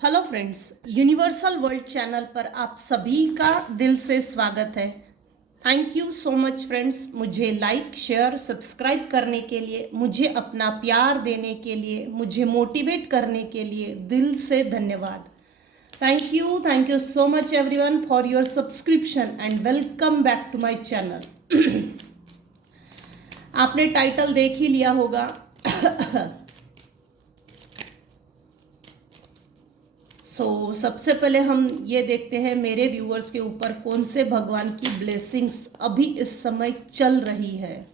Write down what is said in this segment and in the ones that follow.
Hello friends, universal world channel पर आप सभी का दिल से स्वागत है। Thank you so much friends, मुझे लाइक शेयर सब्सक्राइब करने के लिए, मुझे अपना प्यार देने के लिए, मुझे मोटिवेट करने के लिए दिल से धन्यवाद। Thank you so much everyone for your subscription and welcome back to my channel. आपने टाइटल देख ही लिया होगा। सबसे पहले हम ये देखते हैं मेरे व्यूअर्स के ऊपर कौन से भगवान की ब्लेसिंग्स अभी इस समय चल रही है।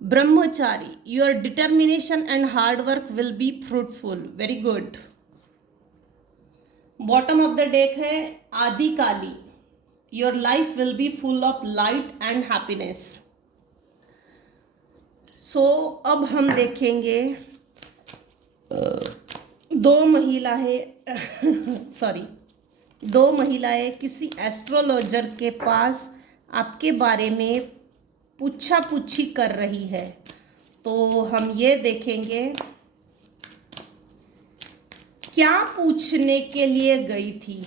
ब्रह्मचारी, your determination and hard work will be fruitful. Very good. Bottom of the deck है Adikali, your life will be full of light and happiness. अब हम देखेंगे दो महिलाएं किसी एस्ट्रोलॉजर के पास आपके बारे में पूछा पूछी कर रही है। तो हम ये देखेंगे क्या पूछने के लिए गई थी।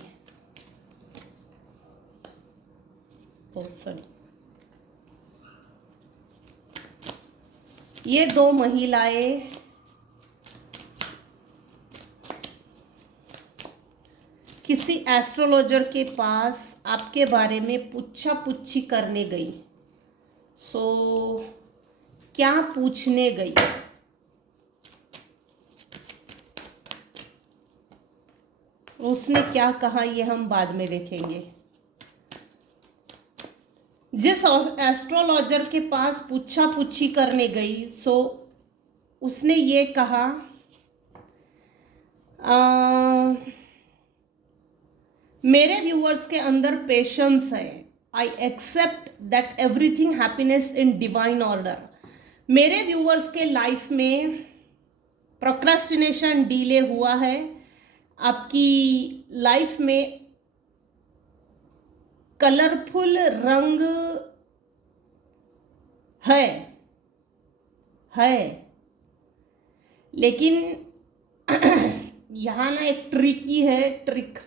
ये दो महिलाएं किसी एस्ट्रोलॉजर के पास आपके बारे में पूछा पूछी करने गई। क्या पूछने गई? उसने क्या कहा ये हम बाद में देखेंगे। जिस एस्ट्रोलॉजर के पास पूछा पूछी करने गई उसने ये कहा मेरे व्यूअर्स के अंदर पेशेंस है। I accept that everything happiness in divine order. मेरे व्यूअर्स के लाइफ में प्रोक्रेस्टिनेशन डिले हुआ है। आपकी लाइफ में कलरफुल रंग है लेकिन यहाँ ना एक ट्रिक।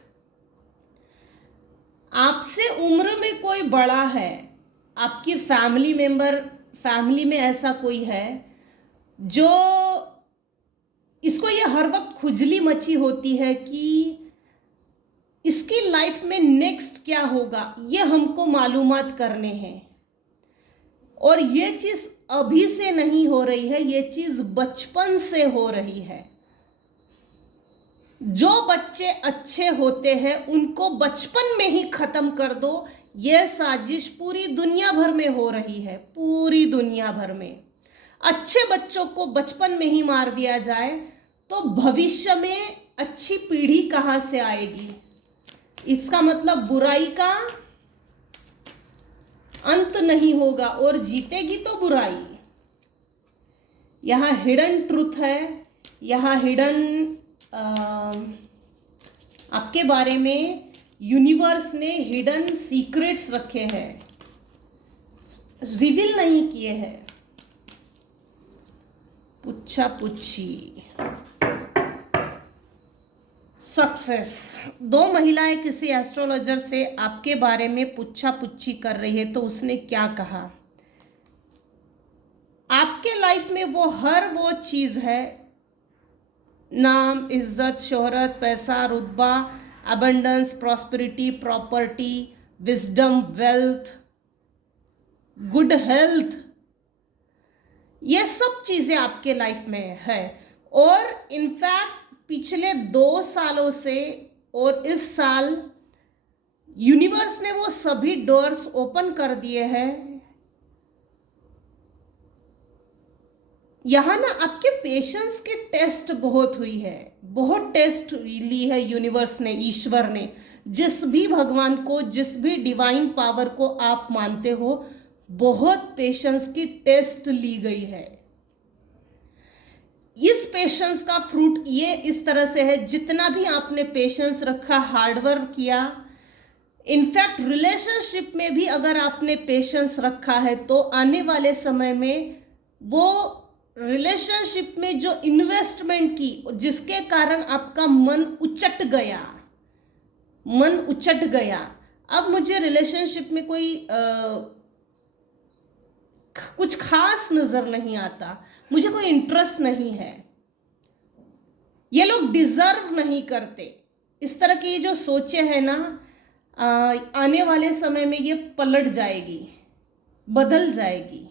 आपसे उम्र में कोई बड़ा है, आपकी फैमिली में ऐसा कोई है जो इसको ये हर वक्त खुजली मची होती है कि इसकी लाइफ में नेक्स्ट क्या होगा, ये हमको मालूमात करने हैं। और ये चीज अभी से नहीं हो रही है, ये चीज बचपन से हो रही है। जो बच्चे अच्छे होते हैं उनको बचपन में ही खत्म कर दो। ये साजिश पूरी दुनिया भर में हो रही है। पूरी दुनिया भर में अच्छे बच्चों को बचपन में ही मार दिया जाए तो भविष्य में अच्छी पीढ़ी कहां से आएगी? इसका मतलब बुराई का अंत नहीं होगा और जीतेगी तो बुराई। यहां हिडन ट्रूथ है, यहां हिडन आपके बारे में यूनिवर्स ने हिडन सीक्रेट्स रखे हैं, रिवील नहीं किए हैं। पूछा पूछी सक्सेस। दो महिलाएं किसी एस्ट्रोलॉजर से आपके बारे में पूछा पूछी कर रही है तो उसने क्या कहा? आपके लाइफ में वो चीज है, नाम, इज्जत, शोहरत, पैसा, रुतबा, abundance, prosperity, property, wisdom, wealth, good health, ये सब चीजें आपके लाइफ में है। और इनफैक्ट पिछले 2 सालों से और इस साल यूनिवर्स ने वो सभी डोर्स ओपन कर दिए हैं। यहाँ ना आपके पेशेंस के टेस्ट बहुत हुई है, बहुत टेस्ट ली है यूनिवर्स ने, ईश्वर ने। जिस भी भगवान को, जिस भी डिवाइन पावर को आप मानते हो, बहुत पेशेंस की टेस्ट ली गई है। इस पेशेंस का फ्रूट ये इस तरह से है, जितना भी आपने पेशेंस रखा, हार्डवर्क किया, इनफैक्ट रिलेशनशिप में भी अगर आपने पेशेंस रखा है तो आने वाले समय में वो रिलेशनशिप में जो इन्वेस्टमेंट की, जिसके कारण आपका मन उचट गया, मन उचट गया, अब मुझे रिलेशनशिप में कोई कुछ खास नजर नहीं आता, मुझे कोई इंटरेस्ट नहीं है, ये लोग डिजर्व नहीं करते, इस तरह की ये जो सोचे है ना, आने वाले समय में ये पलट जाएगी, बदल जाएगी।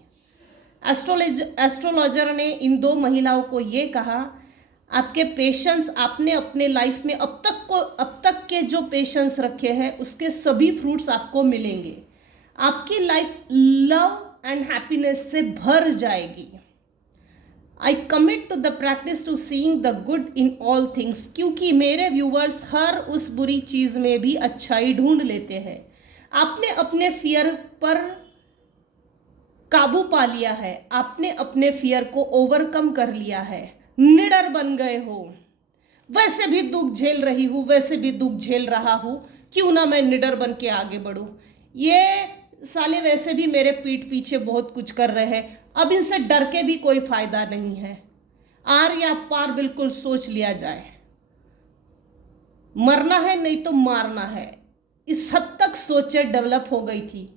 एस्ट्रोलॉजर ने इन दो महिलाओं को ये कहा, आपके पेशेंस, आपने अपने लाइफ में अब तक के जो पेशेंस रखे हैं उसके सभी फ्रूट्स आपको मिलेंगे, आपकी लाइफ लव एंड हैप्पीनेस से भर जाएगी। I commit to the practice to seeing the good in all things, क्योंकि मेरे व्यूवर्स हर उस बुरी चीज में भी अच्छाई ढूंढ लेते हैं। आपने अपने फियर पर काबू पा लिया है, आपने अपने फियर को ओवरकम कर लिया है, निडर बन गए हो। वैसे भी दुख झेल रही हूं, वैसे भी दुख झेल रहा हूं, क्यों ना मैं निडर बन के आगे बढ़ूं। ये साले वैसे भी मेरे पीठ पीछे बहुत कुछ कर रहे हैं, अब इनसे डर के भी कोई फायदा नहीं है। आर या पार बिल्कुल सोच लिया जाए, मरना है नहीं तो मारना है, इस हद तक सोचे डेवलप हो गई थी।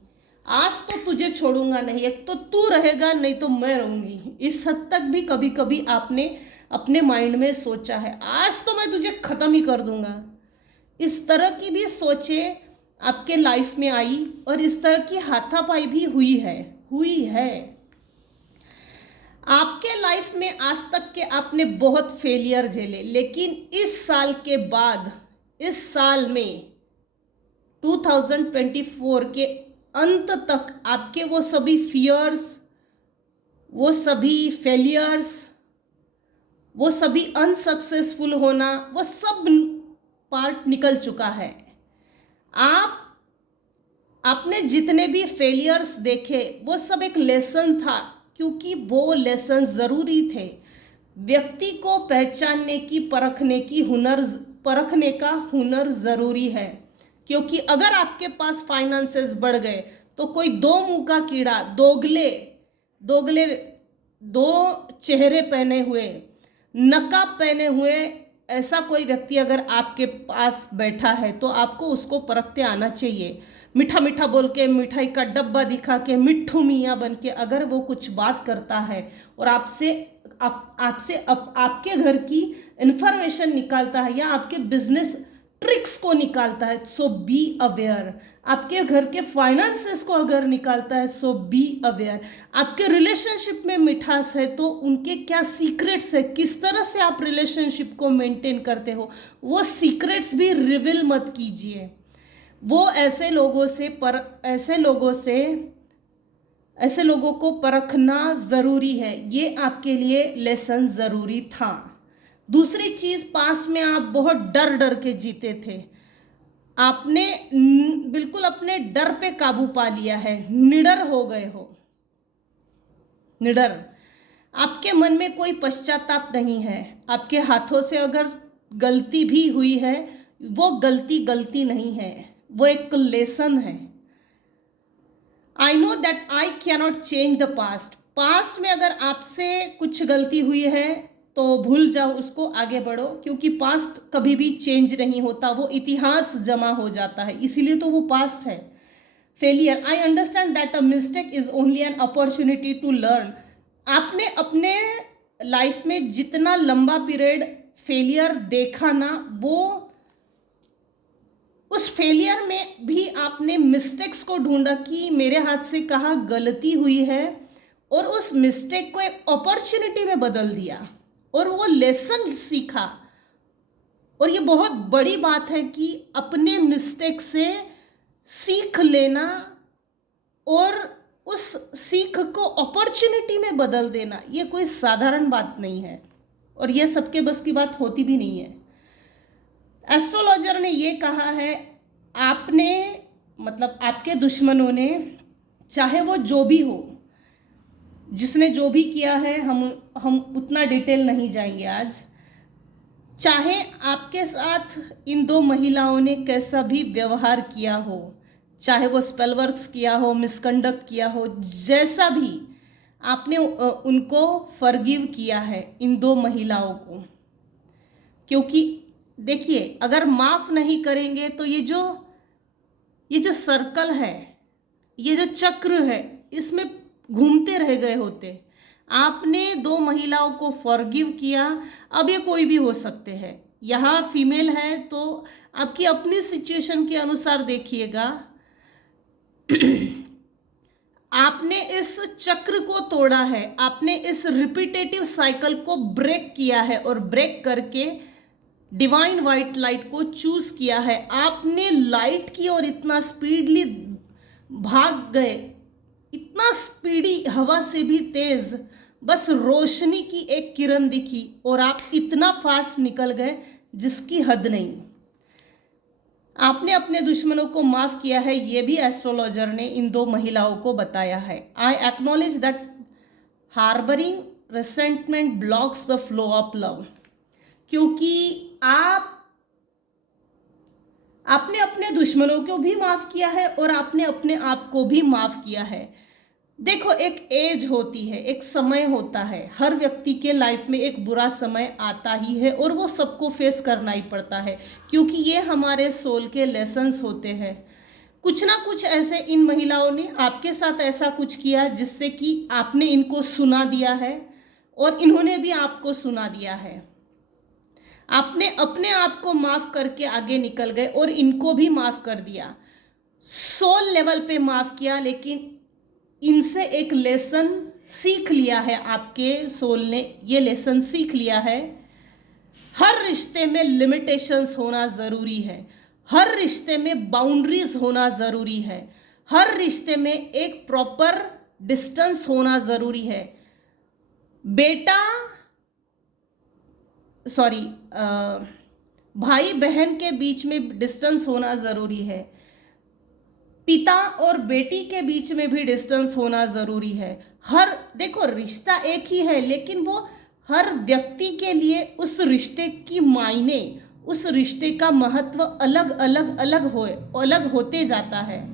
आज तो तुझे छोड़ूंगा नहीं, एक तो तू रहेगा नहीं तो मैं रहूंगी, इस हद तक भी कभी कभी आपने अपने माइंड में सोचा है, आज तो मैं तुझे खत्म ही कर दूंगा। इस तरह की भी सोचे आपके लाइफ में आई और इस तरह की हाथापाई भी हुई है। आपके लाइफ में आज तक के आपने बहुत फेलियर झेले, लेकिन इस साल के बाद, इस साल में 2024 के अंत तक आपके वो सभी फियर्स, वो सभी फेलियर्स, वो सभी अनसक्सेसफुल होना, वो सब पार्ट निकल चुका है। आपने जितने भी फेलियर्स देखे वो सब एक लेसन था, क्योंकि वो लेसन जरूरी थे। व्यक्ति को पहचानने की, परखने का हुनर जरूरी है, क्योंकि अगर आपके पास फाइनेंसेस बढ़ गए तो कोई दो मुंह का कीड़ा, दोगले दो चेहरे पहने हुए, नकाब पहने हुए ऐसा कोई व्यक्ति अगर आपके पास बैठा है तो आपको उसको परखते आना चाहिए। मीठा मीठा बोल के, मिठाई का डब्बा दिखा के, मिट्ठू मियाँ बन के अगर वो कुछ बात करता है और आपके घर की इंफॉर्मेशन निकालता है या आपके बिजनेस ट्रिक्स को निकालता है, सो बी अवेयर। आपके घर के फाइनेंसेस को अगर निकालता है, सो बी अवेयर। आपके रिलेशनशिप में मिठास है तो उनके क्या सीक्रेट्स है, किस तरह से आप रिलेशनशिप को मेंटेन करते हो, वो सीक्रेट्स भी रिवील मत कीजिए। वो ऐसे लोगों को परखना जरूरी है, ये आपके लिए लेसन जरूरी था। दूसरी चीज, पास्ट में आप बहुत डर के जीते थे, आपने बिल्कुल अपने डर पे काबू पा लिया है, निडर हो गए हो, निडर। आपके मन में कोई पश्चाताप नहीं है, आपके हाथों से अगर गलती भी हुई है वो गलती नहीं है, वो एक लेसन है। I know that I cannot change the past में अगर आपसे कुछ गलती हुई है तो भूल जाओ उसको, आगे बढ़ो, क्योंकि पास्ट कभी भी चेंज नहीं होता, वो इतिहास जमा हो जाता है, इसीलिए तो वो पास्ट है। Failure, I understand that a mistake is only an opportunity to learn. आपने अपने लाइफ में जितना लंबा पीरियड फेलियर देखा ना, वो उस फेलियर में भी आपने मिस्टेक्स को ढूंढा कि मेरे हाथ से कहाँ गलती हुई है, और उस मिस्टेक को एक अपॉर्चुनिटी में बदल दिया और वो लेसन सीखा। और ये बहुत बड़ी बात है कि अपने मिस्टेक से सीख लेना और उस सीख को अपॉर्चुनिटी में बदल देना, ये कोई साधारण बात नहीं है और ये सबके बस की बात होती भी नहीं है। एस्ट्रोलॉजर ने ये कहा है, आपने मतलब आपके दुश्मनों ने, चाहे वो जो भी हो, जिसने जो भी किया है, हम उतना डिटेल नहीं जाएंगे आज, चाहे आपके साथ इन दो महिलाओं ने कैसा भी व्यवहार किया हो, चाहे वो स्पेल वर्क्स किया हो, मिसकंडक्ट किया हो, जैसा भी, आपने उनको फॉरगिव किया है, इन दो महिलाओं को। क्योंकि देखिए, अगर माफ नहीं करेंगे तो ये जो सर्कल है, ये जो चक्र है, इसमें घूमते रह गए होते। आपने दो महिलाओं को फॉरगिव किया, अब ये कोई भी हो सकते हैं। यहाँ फीमेल है तो आपकी अपनी सिचुएशन के अनुसार देखिएगा। आपने इस चक्र को तोड़ा है, आपने इस रिपीटेटिव साइकिल को ब्रेक किया है और ब्रेक करके डिवाइन वाइट लाइट को चूज किया है। आपने लाइट की और इतना स्पीडली भाग गए, इतना स्पीडी, हवा से भी तेज, बस रोशनी की एक किरण दिखी और आप इतना फास्ट निकल गए जिसकी हद नहीं। आपने अपने दुश्मनों को माफ किया है, ये भी एस्ट्रोलॉजर ने इन दो महिलाओं को बताया है। I acknowledge that harbouring resentment blocks the flow of love. क्योंकि आपने अपने दुश्मनों को भी माफ किया है और आपने अपने आप को भी माफ किया है। देखो, एक एज होती है, एक समय होता है, हर व्यक्ति के लाइफ में एक बुरा समय आता ही है और वो सबको फेस करना ही पड़ता है, क्योंकि ये हमारे सोल के लेसन्स होते हैं। कुछ ना कुछ ऐसे इन महिलाओं ने आपके साथ ऐसा कुछ किया जिससे कि आपने इनको सुना दिया है और इन्होंने भी आपको सुना दिया है। आपने अपने आप को माफ करके आगे निकल गए और इनको भी माफ कर दिया, सोल लेवल पे माफ किया, लेकिन इनसे एक लेसन सीख लिया है। आपके सोल ने ये लेसन सीख लिया है, हर रिश्ते में लिमिटेशंस होना ज़रूरी है, हर रिश्ते में बाउंड्रीज होना ज़रूरी है, हर रिश्ते में एक प्रॉपर डिस्टेंस होना ज़रूरी है। भाई बहन के बीच में डिस्टेंस होना ज़रूरी है, पिता और बेटी के बीच में भी डिस्टेंस होना ज़रूरी है। देखो, रिश्ता एक ही है, लेकिन वो हर व्यक्ति के लिए उस रिश्ते की मायने, उस रिश्ते का महत्व अलग होते जाता है।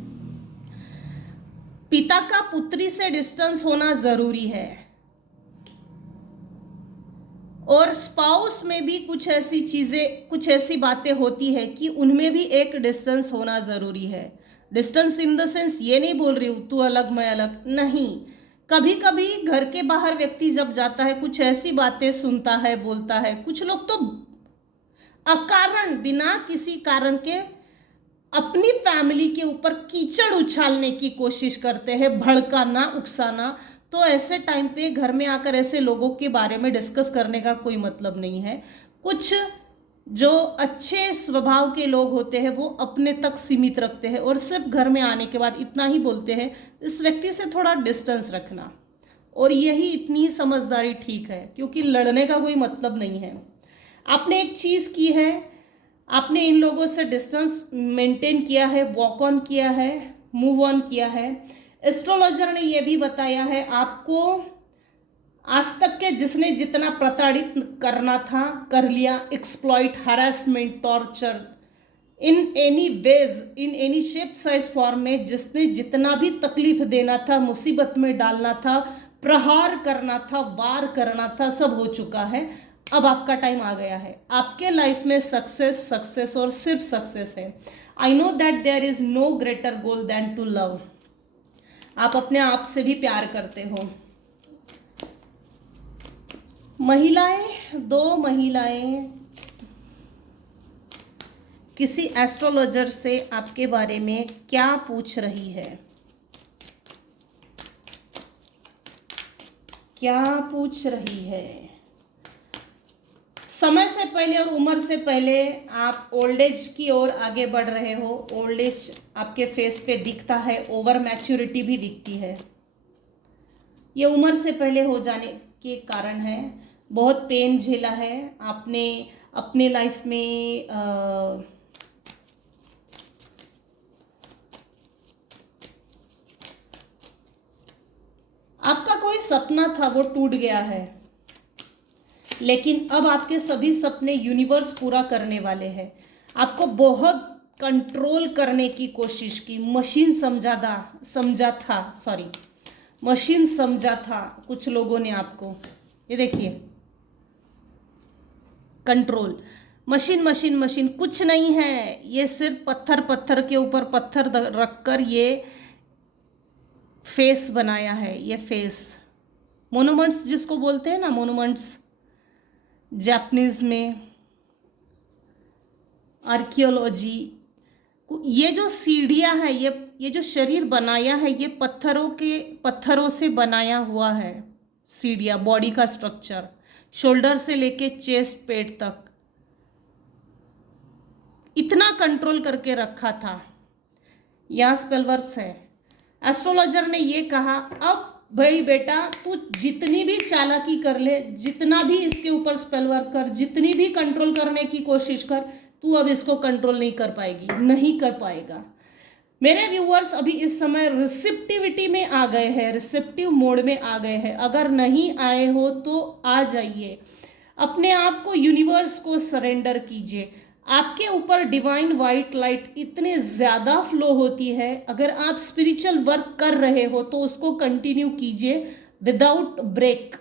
पिता का पुत्री से डिस्टेंस होना ज़रूरी है और स्पाउस में भी कुछ ऐसी चीज़ें, कुछ ऐसी बातें होती है कि उनमें भी एक डिस्टेंस होना ज़रूरी है। डिस्टेंस इन द सेंस ये नहीं बोल रही हूँ तू अलग मैं अलग, नहीं। कभी कभी घर के बाहर व्यक्ति जब जाता है, कुछ ऐसी बातें सुनता है, बोलता है। कुछ लोग तो अकारण, बिना किसी कारण के अपनी फैमिली के ऊपर कीचड़ उछालने की कोशिश करते हैं, भड़काना, उकसाना। तो ऐसे टाइम पे घर में आकर ऐसे लोगों के बारे में डिस्कस करने का कोई मतलब नहीं है। कुछ जो अच्छे स्वभाव के लोग होते हैं वो अपने तक सीमित रखते हैं और सिर्फ घर में आने के बाद इतना ही बोलते हैं, इस व्यक्ति से थोड़ा डिस्टेंस रखना। और यही इतनी ही समझदारी ठीक है, क्योंकि लड़ने का कोई मतलब नहीं है। आपने एक चीज़ की है, आपने इन लोगों से डिस्टेंस मेंटेन किया है, वॉक ऑन किया है, मूव ऑन किया है। एस्ट्रोलॉजर ने यह भी बताया है आपको, आज तक के जिसने जितना प्रताड़ित करना था कर लिया, exploit, harassment, torture, in any ways, in any shape size form में जिसने जितना भी तकलीफ देना था, मुसीबत में डालना था, प्रहार करना था, वार करना था, सब हो चुका है। अब आपका टाइम आ गया है। आपके लाइफ में सक्सेस और सिर्फ सक्सेस है। I know that there is no greater goal than to love. आप अपने आप से भी प्यार करते हो। दो महिलाएं किसी एस्ट्रोलॉजर से आपके बारे में क्या पूछ रही है, क्या पूछ रही है? समय से पहले और उम्र से पहले आप ओल्ड एज की ओर आगे बढ़ रहे हो। ओल्ड एज आपके फेस पे दिखता है, ओवर मैच्योरिटी भी दिखती है। ये उम्र से पहले हो जाने के कारण है। बहुत पेन झेला है आपने अपने लाइफ में। आपका कोई सपना था वो टूट गया है, लेकिन अब आपके सभी सपने यूनिवर्स पूरा करने वाले हैं। आपको बहुत कंट्रोल करने की कोशिश की, मशीन मशीन समझा था कुछ लोगों ने आपको। ये देखिए, कंट्रोल, मशीन मशीन मशीन कुछ नहीं है, ये सिर्फ पत्थर पत्थर के ऊपर पत्थर रखकर ये फेस बनाया है। ये फेस मोनूमेंट्स जिसको बोलते हैं ना, मोनूमेंट्स जापानीज में, आर्कियोलॉजी, ये जो सीढ़ियां है, ये जो शरीर बनाया है, ये पत्थरों से बनाया हुआ है। सीढ़ियां, बॉडी का स्ट्रक्चर, शोल्डर से लेके चेस्ट पेट तक इतना कंट्रोल करके रखा था। यहाँ स्पेलवर्क्स है। एस्ट्रोलॉजर ने ये कहा, अब भाई बेटा तू जितनी भी चालाकी कर ले, जितना भी इसके ऊपर स्पेल वर्क कर, जितनी भी कंट्रोल करने की कोशिश कर, तू अब इसको कंट्रोल नहीं कर पाएगी, नहीं कर पाएगा। मेरे व्यूअर्स अभी इस समय रिसेप्टिविटी में आ गए हैं, रिसेप्टिव मोड में आ गए हैं। अगर नहीं आए हो तो आ जाइए, अपने आप को यूनिवर्स को सरेंडर कीजिए। आपके ऊपर डिवाइन वाइट लाइट इतने ज़्यादा फ्लो होती है। अगर आप स्पिरिचुअल वर्क कर रहे हो तो उसको कंटिन्यू कीजिए विदाउट ब्रेक,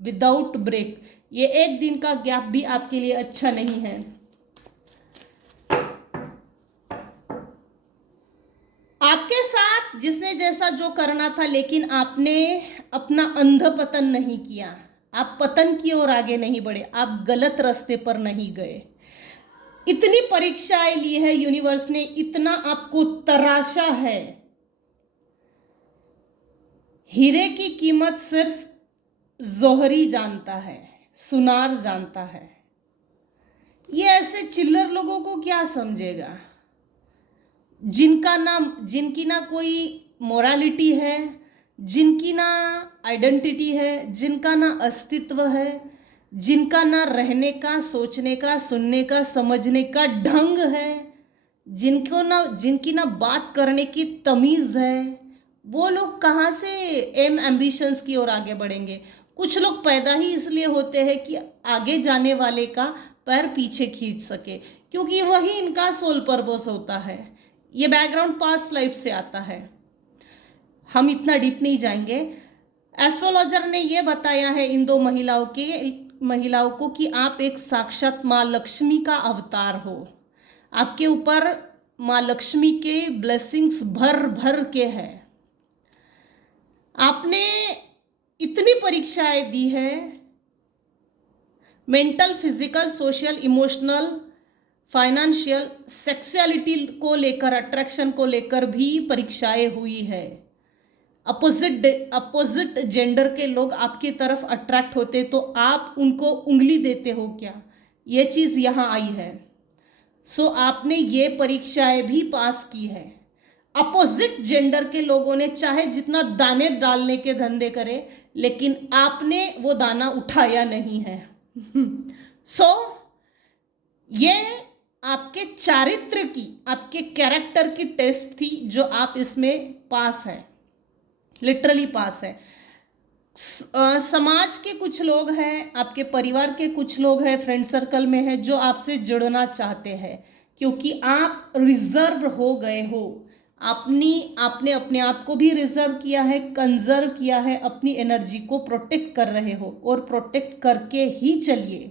विदाउट ब्रेक। ये एक दिन का गैप भी आपके लिए अच्छा नहीं है। आपके साथ जिसने जैसा जो करना था, लेकिन आपने अपना अंध पतन नहीं किया, आप पतन की ओर आगे नहीं बढ़े, आप गलत रास्ते पर नहीं गए। इतनी परीक्षाएं ली है यूनिवर्स ने, इतना आपको तराशा है। हीरे की कीमत सिर्फ जोहरी जानता है, सुनार जानता है। ये ऐसे चिल्लर लोगों को क्या समझेगा, जिनकी ना कोई मोरालिटी है, जिनकी ना आइडेंटिटी है, जिनका ना अस्तित्व है, जिनका ना रहने का, सोचने का, सुनने का, समझने का ढंग है, जिनकी ना बात करने की तमीज है, वो लोग कहाँ से एम एम्बिशंस की ओर आगे बढ़ेंगे। कुछ लोग पैदा ही इसलिए होते हैं कि आगे जाने वाले का पैर पीछे खींच सके, क्योंकि वही इनका सोल पर्पस होता है। ये बैकग्राउंड पास्ट लाइफ से आता है, हम इतना डीप नहीं जाएंगे। एस्ट्रोलॉजर ने ये बताया है इन दो महिलाओं को कि आप एक साक्षात माँ लक्ष्मी का अवतार हो। आपके ऊपर माँ लक्ष्मी के ब्लेसिंग्स भर भर के हैं। आपने इतनी परीक्षाएं दी है, mental, physical, social, emotional, financial, sexuality को लेकर, अट्रैक्शन को लेकर भी परीक्षाएं हुई है। अपोजिट जेंडर के लोग आपकी तरफ अट्रैक्ट होते तो आप उनको उंगली देते हो क्या, ये चीज़ यहाँ आई है। सो आपने ये परीक्षाएं भी पास की है। अपोजिट जेंडर के लोगों ने चाहे जितना दाने डालने के धंधे करे, लेकिन आपने वो दाना उठाया नहीं है। सो ये आपके चारित्र की, आपके कैरेक्टर की टेस्ट थी, जो आप इसमें पास है, लिटरली पास है। समाज के कुछ लोग हैं, आपके परिवार के कुछ लोग हैं, फ्रेंड सर्कल में हैं, जो आपसे जुड़ना चाहते हैं, क्योंकि आप रिजर्व हो गए हो। आपने अपने आप को भी रिजर्व किया है, कंजर्व किया है, अपनी एनर्जी को प्रोटेक्ट कर रहे हो, और प्रोटेक्ट करके ही चलिए।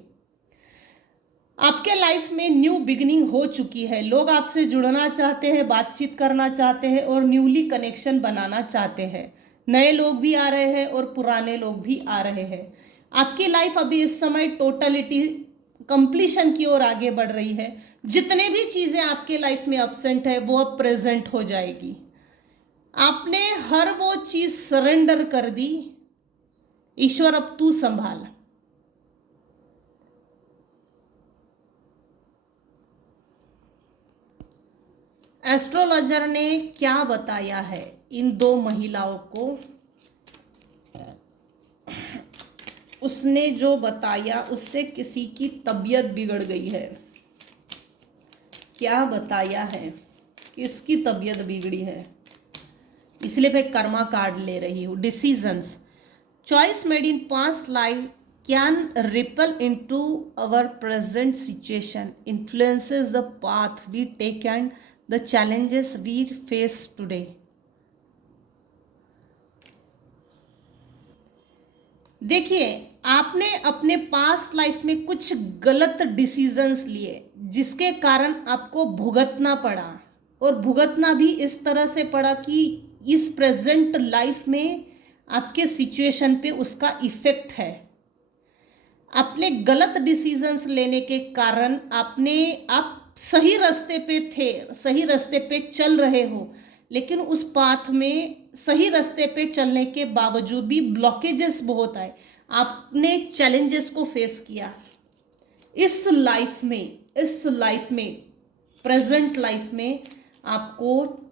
आपके लाइफ में न्यू बिगिनिंग हो चुकी है। लोग आपसे जुड़ना चाहते हैं, बातचीत करना चाहते हैं, और न्यूली कनेक्शन बनाना चाहते हैं। नए लोग भी आ रहे हैं और पुराने लोग भी आ रहे हैं। आपकी लाइफ अभी इस समय टोटलिटी, कंप्लीशन की ओर आगे बढ़ रही है। जितने भी चीज़ें आपके लाइफ में एब्सेंट है, वो अब प्रेजेंट हो जाएगी। आपने हर वो चीज़ सरेंडर कर दी। ईश्वर अब तू संभाल। एस्ट्रोलॉजर ने क्या बताया है इन दो महिलाओं को, उसने जो बताया उससे किसी की तबीयत बिगड़ गई है। क्या बताया है, किसकी तबीयत बिगड़ी है, इसलिए मैं कर्मा कार्ड ले रही हूँ। Decisions, choice made in past life can ripple into our present situation, influences the path we take and the challenges we face today. देखिए, आपने अपने पास्ट लाइफ में कुछ गलत डिसीजंस लिए जिसके कारण आपको भुगतना पड़ा, और भुगतना भी इस तरह से पड़ा कि इस प्रेजेंट लाइफ में आपके सिचुएशन पे उसका इफेक्ट है। अपने गलत डिसीजंस लेने के कारण आप सही रास्ते पे थे, सही रास्ते पे चल रहे हो, लेकिन उस पाथ में सही रास्ते पे चलने के बावजूद भी ब्लॉकेजेस बहुत आए। आपने चैलेंजेस को फेस किया इस लाइफ में प्रेजेंट लाइफ में आपको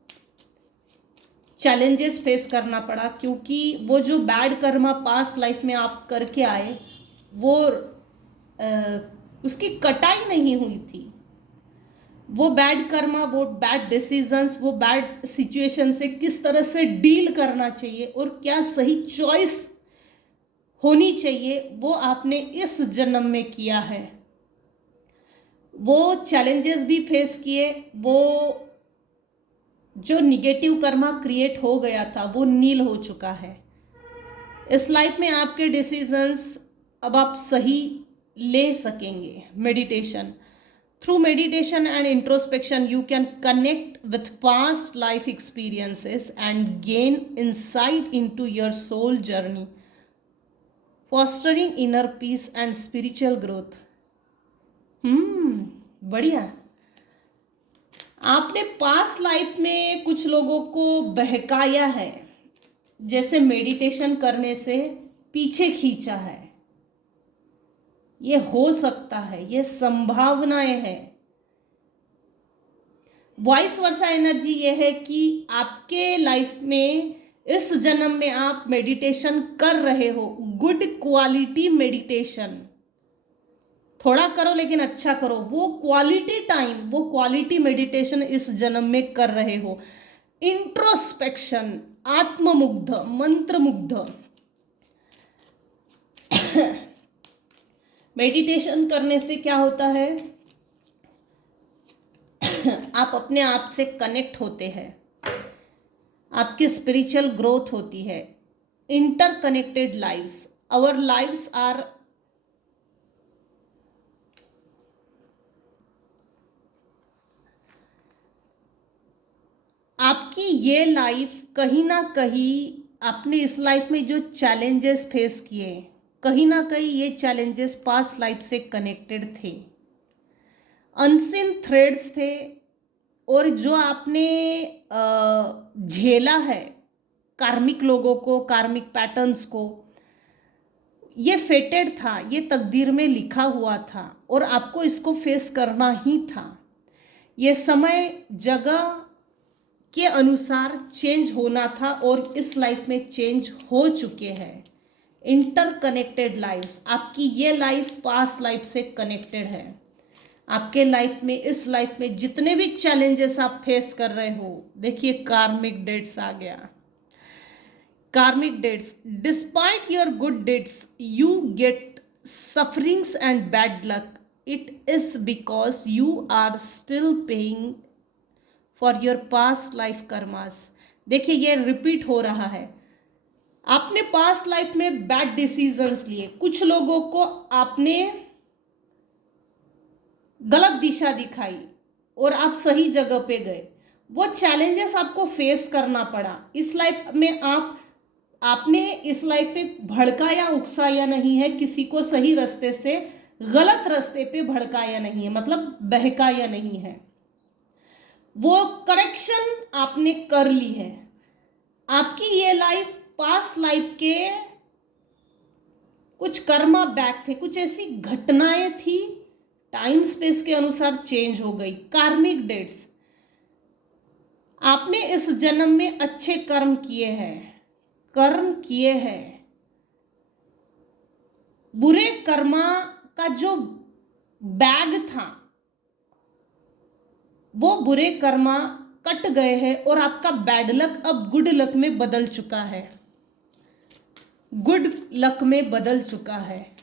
चैलेंजेस फेस करना पड़ा, क्योंकि वो जो बैड कर्मा पास्ट लाइफ में आप करके आए वो उसकी कटाई नहीं हुई थी। वो बैड कर्मा, वो बैड डिसीजंस, वो बैड सिचुएशन से किस तरह से डील करना चाहिए और क्या सही चॉइस होनी चाहिए, वो आपने इस जन्म में किया है। वो चैलेंजेस भी फेस किए, वो जो निगेटिव कर्मा क्रिएट हो गया था वो नील हो चुका है। इस लाइफ में आपके डिसीजंस अब आप सही ले सकेंगे। Meditation, through meditation and introspection you can connect with past life experiences and gain insight into your soul journey, fostering inner peace and spiritual growth। बढ़िया। आपने पास्ट लाइफ में कुछ लोगों को बहकाया है, जैसे मेडिटेशन करने से पीछे खींचा है। ये हो सकता है, ये संभावनाएं हैं। वॉइस वर्सा एनर्जी ये है कि आपके लाइफ में इस जन्म में आप मेडिटेशन कर रहे हो, गुड क्वालिटी मेडिटेशन। थोड़ा करो लेकिन अच्छा करो, वो क्वालिटी टाइम, वो क्वालिटी मेडिटेशन इस जन्म में कर रहे हो। इंट्रोस्पेक्शन, आत्ममुग्ध, मंत्रमुग्ध। मेडिटेशन करने से क्या होता है, आप अपने आप से कनेक्ट होते हैं, आपकी स्पिरिचुअल ग्रोथ होती है। Interconnected lives, our lives are आपकी ये लाइफ कहीं ना कहीं, आपने इस लाइफ में जो चैलेंजेस फेस किए, कहीं ना कहीं ये चैलेंजेस पास्ट लाइफ से कनेक्टेड थे, अनसीन थ्रेड्स थे। और जो आपने झेला है कार्मिक लोगों को, कार्मिक पैटर्न्स को, ये फेटेड था, ये तकदीर में लिखा हुआ था और आपको इसको फेस करना ही था। ये समय जगह के अनुसार चेंज होना था और इस लाइफ में चेंज हो चुके हैं। इंटरकनेक्टेड लाइफ्स, आपकी ये लाइफ पास्ट लाइफ से कनेक्टेड है। आपके लाइफ में, इस लाइफ में जितने भी चैलेंजेस आप फेस कर रहे हो, देखिए कार्मिक डेट्स आ गया। Karmic dates, despite your good dates you get sufferings and bad luck, it is because you are still paying for your past life karmas. देखिए ये रिपीट हो रहा है। आपने पास्ट लाइफ में बैड डिसीजंस लिए, कुछ लोगों को आपने गलत दिशा दिखाई और आप सही जगह पे गए, वो चैलेंजेस आपको फेस करना पड़ा। इस लाइफ में आपने इस लाइफ पे भड़काया उकसाया नहीं है, किसी को सही रास्ते से गलत रास्ते पे भड़काया नहीं है, मतलब बहकाया नहीं है। वो करेक्शन आपने कर ली है। आपकी ये लाइफ पास्ट लाइफ के कुछ कर्मा बैक थे, कुछ ऐसी घटनाएं थी, टाइम स्पेस के अनुसार चेंज हो गई। कार्मिक डेट्स, आपने इस जन्म में अच्छे कर्म किए हैं, बुरे कर्मा का जो बैग था वो बुरे कर्मा कट गए हैं और आपका बैड लक अब गुड लक में बदल चुका है, गुड लक में बदल चुका है।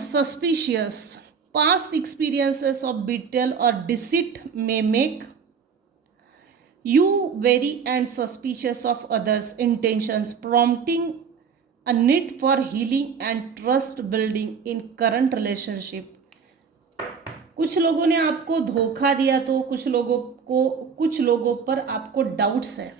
Suspicious, past experiences of betrayal और deceit may make You wary and suspicious of others' intentions, prompting a need for healing and trust building in current relationship. कुछ लोगों ने आपको धोखा दिया तो कुछ लोगों पर आपको डाउट्स है।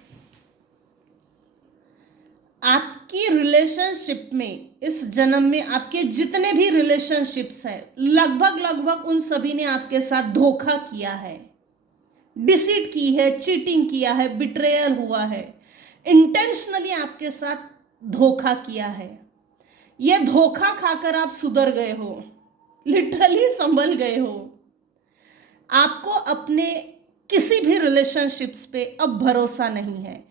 आपकी रिलेशनशिप में इस जन्म में आपके जितने भी रिलेशनशिप्स हैं लगभग उन सभी ने आपके साथ धोखा किया है, डिसीट की है, चीटिंग किया है, बिट्रेयल हुआ है, इंटेंशनली आपके साथ धोखा किया है। ये धोखा खाकर आप सुधर गए हो, लिटरली संभल गए हो। आपको अपने किसी भी रिलेशनशिप्स पे अब भरोसा नहीं है।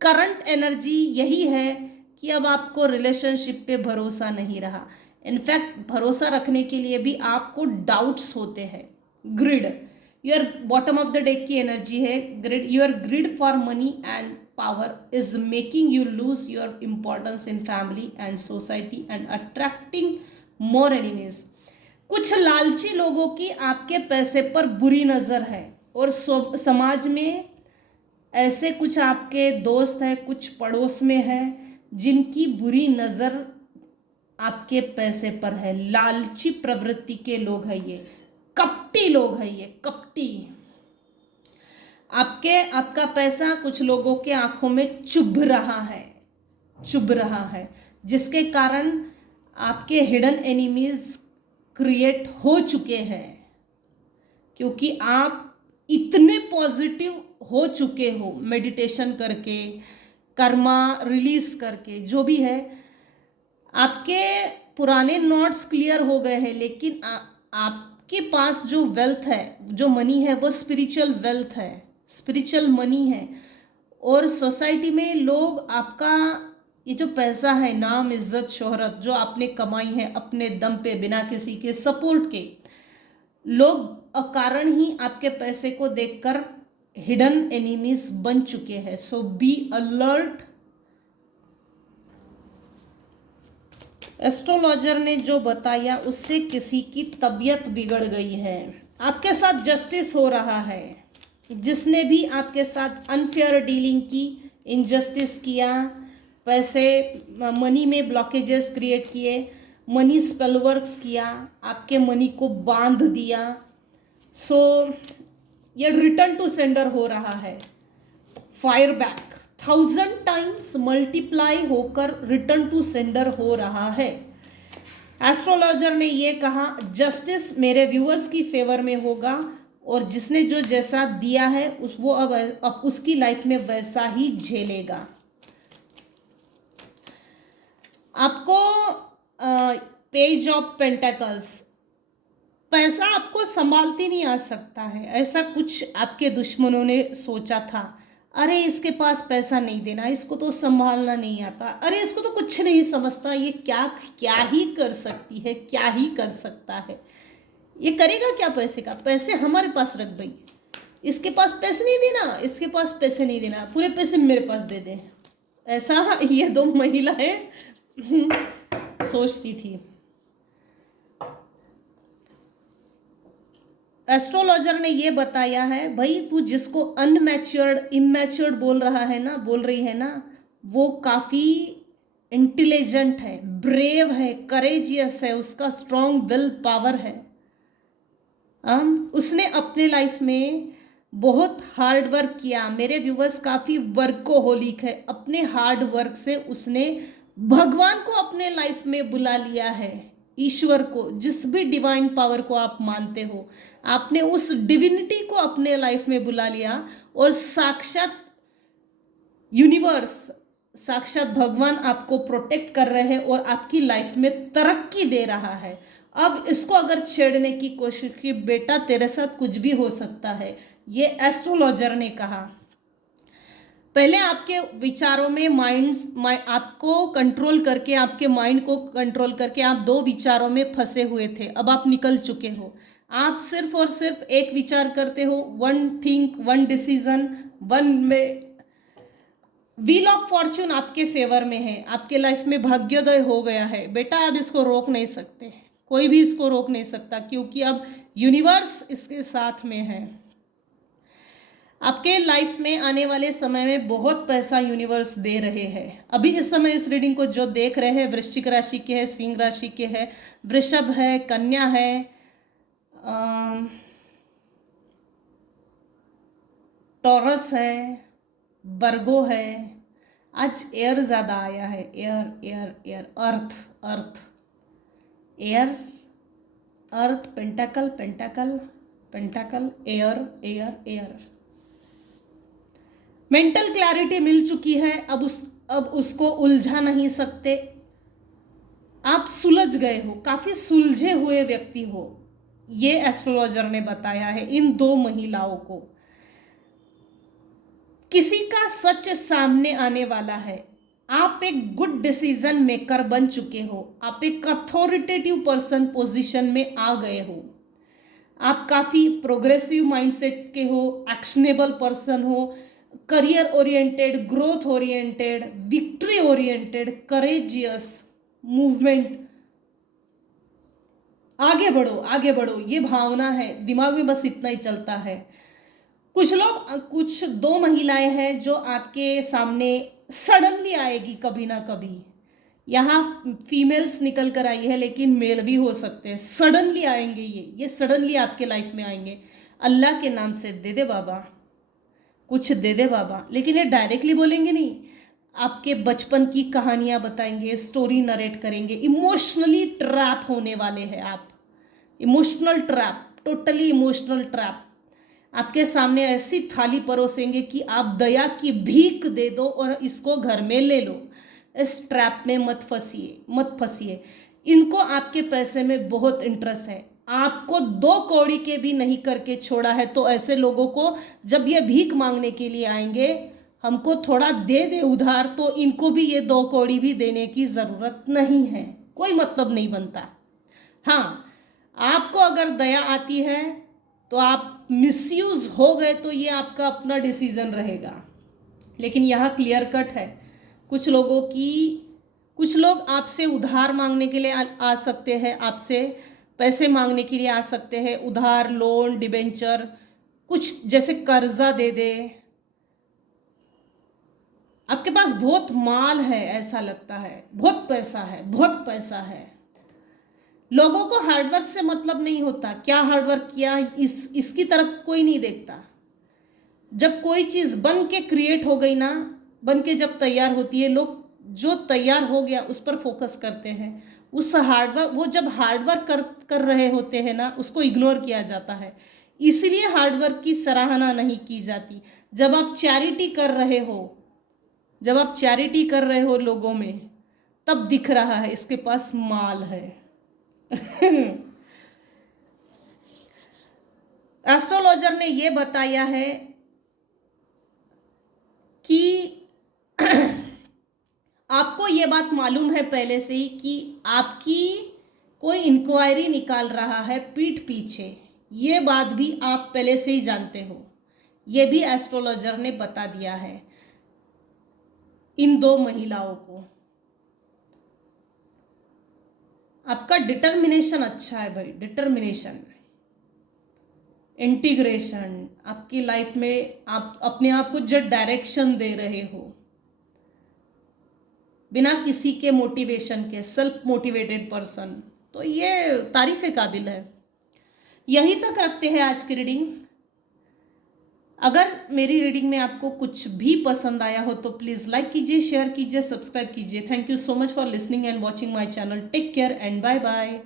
करंट एनर्जी यही है कि अब आपको रिलेशनशिप पे भरोसा नहीं रहा। इनफैक्ट भरोसा रखने के लिए भी आपको डाउट्स होते हैं। Grid, your bottom of the deck की एनर्जी है grid. Your grid for money and power is making you lose your importance in family and society and attracting more enemies. कुछ लालची लोगों की आपके पैसे पर बुरी नज़र है और समाज में ऐसे कुछ आपके दोस्त हैं, कुछ पड़ोस में हैं जिनकी बुरी नज़र आपके पैसे पर है। लालची प्रवृत्ति के लोग हैं ये, कपटी लोग हैं ये, कपटी। आपका पैसा कुछ लोगों के आंखों में चुभ रहा है, जिसके कारण आपके हिडन एनिमीज क्रिएट हो चुके हैं, क्योंकि आप इतने पॉजिटिव हो चुके हो मेडिटेशन करके, कर्मा रिलीज करके, जो भी है। आपके पुराने नॉट्स क्लियर हो गए हैं, लेकिन आपके पास जो वेल्थ है, जो मनी है, वो स्पिरिचुअल वेल्थ है, स्पिरिचुअल मनी है। और सोसाइटी में लोग आपका ये जो पैसा है, नाम, इज्जत, शोहरत जो आपने कमाई है अपने दम पे, बिना किसी के सपोर्ट के, लोग अकारण ही आपके पैसे को देखकर हिडन एनिमीज बन चुके हैं। सो बी अलर्ट। एस्ट्रोलॉजर ने जो बताया उससे किसी की तबीयत बिगड़ गई है। आपके साथ जस्टिस हो रहा है। जिसने भी आपके साथ अनफेयर डीलिंग की, इनजस्टिस किया, पैसे मनी में ब्लॉकेजेस क्रिएट किए, मनी स्पेलवर्क्स किया, आपके मनी को बांध दिया, सो ये रिटर्न टू सेंडर हो रहा है। फायर बैक 1000 टाइम्स मल्टीप्लाई होकर रिटर्न टू सेंडर हो रहा है। एस्ट्रोलॉजर ने ये कहा जस्टिस मेरे व्यूअर्स की फेवर में होगा और जिसने जो जैसा दिया है वो अब उसकी लाइफ में वैसा ही झेलेगा। आपको पेज ऑफ पेंटेकल्स, पैसा आपको संभालती नहीं आ सकता है, ऐसा कुछ आपके दुश्मनों ने सोचा था। अरे इसके पास पैसा नहीं देना, इसको तो संभालना नहीं आता, अरे इसको तो कुछ नहीं समझता, ये क्या ही कर सकती है, क्या ही कर सकता है, ये करेगा क्या पैसे का, पैसे हमारे पास रख भाई, इसके पास पैसे नहीं देना, इसके पास पैसे नहीं देना, पूरे पैसे मेरे पास दे दे। ऐसा ये दो महिलाएं सोचती थी। एस्ट्रोलॉजर ने ये बताया है भाई, तू जिसको अनमैच्योर्ड इमैच्योर्ड बोल रही है ना, वो काफ़ी इंटेलिजेंट है, ब्रेव है, करेजियस है, उसका स्ट्रॉन्ग विल पावर है। उसने अपने लाइफ में बहुत हार्ड वर्क किया। मेरे व्यूवर्स काफ़ी वर्कोहोलिक है। अपने हार्ड वर्क से उसने भगवान को अपने लाइफ में बुला लिया है, ईश्वर को, जिस भी डिवाइन पावर को आप मानते हो, आपने उस डिविनिटी को अपने लाइफ में बुला लिया और साक्षात यूनिवर्स, साक्षात भगवान आपको प्रोटेक्ट कर रहे हैं और आपकी लाइफ में तरक्की दे रहा है। अब इसको अगर छेड़ने की कोशिश की, बेटा तेरे साथ कुछ भी हो सकता है, ये एस्ट्रोलॉजर ने कहा। पहले आपके विचारों में आपको कंट्रोल करके, आपके माइंड को कंट्रोल करके आप दो विचारों में फंसे हुए थे, अब आप निकल चुके हो। आप सिर्फ और सिर्फ एक विचार करते हो, one think, one decision, one में व्हील ऑफ फॉर्च्यून आपके फेवर में है, आपके लाइफ में भाग्योदय हो गया है। बेटा अब इसको रोक नहीं सकते, कोई भी इसको रोक नहीं सकता, क्योंकि अब यूनिवर्स इसके साथ में है। आपके लाइफ में आने वाले समय में बहुत पैसा यूनिवर्स दे रहे हैं। अभी इस समय इस रीडिंग को जो देख रहे हैं वृश्चिक राशि के हैं, सिंह राशि के हैं, वृषभ है, कन्या है, टॉरस है, वर्गो है। आज एयर ज़्यादा आया है, air air air, earth earth, air earth, pentacle pentacle pentacle, air air air. Mental clarity मिल चुकी है, अब उसको उलझा नहीं सकते। आप सुलझ गए हो, काफी सुलझे हुए व्यक्ति हो, ये एस्ट्रोलॉजर ने बताया है इन दो महिलाओं को। किसी का सच सामने आने वाला है। आप एक गुड डिसीजन मेकर बन चुके हो, आप एक अथॉरिटेटिव पर्सन पोजीशन में आ गए हो। आप काफी प्रोग्रेसिव माइंडसेट के हो, एक्शनेबल पर्सन हो, career oriented, growth oriented, victory oriented, courageous movement, आगे बढ़ो आगे बढ़ो, ये भावना है दिमाग में, बस इतना ही चलता है। कुछ लोग, कुछ दो महिलाएं हैं जो आपके सामने सडनली आएगी कभी ना कभी। यहाँ फीमेल्स निकल कर आई है लेकिन मेल भी हो सकते हैं। सडनली आएंगे, ये सडनली आपके लाइफ में आएंगे। अल्लाह के नाम से दे दे बाबा, कुछ दे दे बाबा। लेकिन ये डायरेक्टली बोलेंगे नहीं, आपके बचपन की कहानियां बताएंगे, स्टोरी नरेट करेंगे। इमोशनली ट्रैप होने वाले हैं आप, emotional trap, totally emotional trap. आपके सामने ऐसी थाली परोसेंगे कि आप दया की भीख दे दो और इसको घर में ले लो। इस ट्रैप में मत फंसिए, मत फंसिए। इनको आपके पैसे में बहुत इंटरेस्ट है, आपको 2 कौड़ी के भी नहीं करके छोड़ा है। तो ऐसे लोगों को जब ये भीख मांगने के लिए आएंगे, हमको थोड़ा दे दे उधार, तो इनको भी ये 2 कौड़ी भी देने की ज़रूरत नहीं है, कोई मतलब नहीं बनता। हाँ, आपको अगर दया आती है तो आप मिसयूज हो गए तो ये आपका अपना डिसीजन रहेगा। लेकिन यहाँ क्लियर कट है, कुछ लोगों की, कुछ लोग आपसे उधार मांगने के लिए आ सकते हैं, आपसे पैसे मांगने के लिए आ सकते हैं, उधार, लोन, डिबेंचर, कुछ जैसे कर्जा दे दे। आपके पास बहुत माल है, ऐसा लगता है, बहुत पैसा है, बहुत पैसा है। लोगों को हार्डवर्क से मतलब नहीं होता, क्या हार्डवर्क किया इसकी तरफ कोई नहीं देखता। जब कोई चीज बन के क्रिएट हो गई ना, बन के जब तैयार होती है, लोग जो तैयार हो गया उस पर फोकस करते हैं। उस हार्डवर्क, वो जब हार्डवर्क कर रहे होते हैं ना, उसको इग्नोर किया जाता है। इसलिए हार्डवर्क की सराहना नहीं की जाती। जब आप चैरिटी कर रहे हो, जब आप चैरिटी कर रहे हो लोगों में, तब दिख रहा है इसके पास माल है। एस्ट्रोलॉजर ने ये बताया है कि आपको ये बात मालूम है पहले से ही कि आपकी कोई इंक्वायरी निकाल रहा है पीठ पीछे। ये बात भी आप पहले से ही जानते हो, ये भी एस्ट्रोलॉजर ने बता दिया है इन 2 महिलाओं को। आपका डिटर्मिनेशन अच्छा है भाई, डिटर्मिनेशन, इंटीग्रेशन। आपकी लाइफ में आप अपने आप को जो डायरेक्शन दे रहे हो बिना किसी के मोटिवेशन के, सेल्फ मोटिवेटेड पर्सन, तो ये तारीफ के काबिल है। यही तक रखते हैं आज की रीडिंग। अगर मेरी रीडिंग में आपको कुछ भी पसंद आया हो तो प्लीज़ लाइक कीजिए, शेयर कीजिए, सब्सक्राइब कीजिए। Thank you so much for listening and watching my channel. Take care and bye bye.